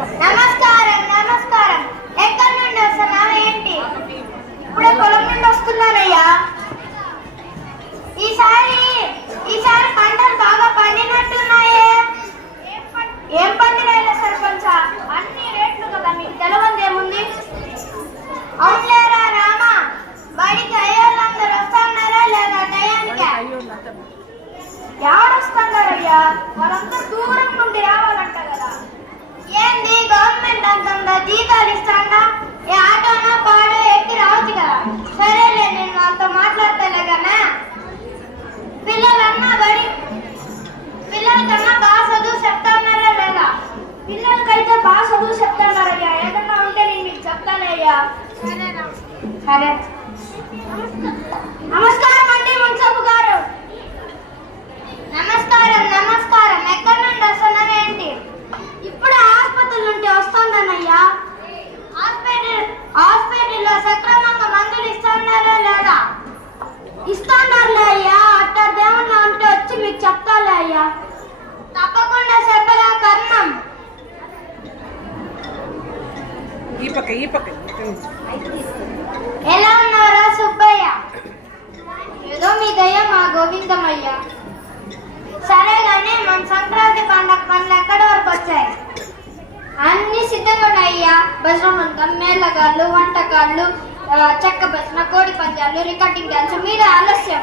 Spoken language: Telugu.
నమస్కారం నమస్కారం. ఎక్కడి నుండి వస్తున్నావు ఏంటి? ఇప్పుడే పొలం నుండి వస్తున్నానయ్యా. ఈసారి ఈసారి పంటలు బాగా పండినట్టున్నాయే. ఏం పండినాయిలే సర్పంచ? అన్ని రేట్లు కదా మీకు తెలవంది ఏముంది? అవునులేరా రామ. బడికి అయ్యోళ్ళందరూ వస్తున్నారా లేదా? టయానికి ఎవరు వస్తున్నారయ్యా వాళ్ళంతా Hadi. Namaskar. పక్క ఈ పక్క ఎలా ఉన్నారా సుబ్బయ్య? ఏదో మీ దయ మా గోవిందమయ్య. సరే కానీ మన సంక్రాంతి పండగ పనులు ఎక్కడ వరకు వచ్చాయి? అన్ని సిద్ధంగా ఉన్నాయ్యా. భజనమంతం మేళగాళ్ళు వంటకాళ్ళు చెక్క భజన కోడి పద్యాలు రికార్డింగ్ డ్యాన్స్ మీద ఆలస్యం.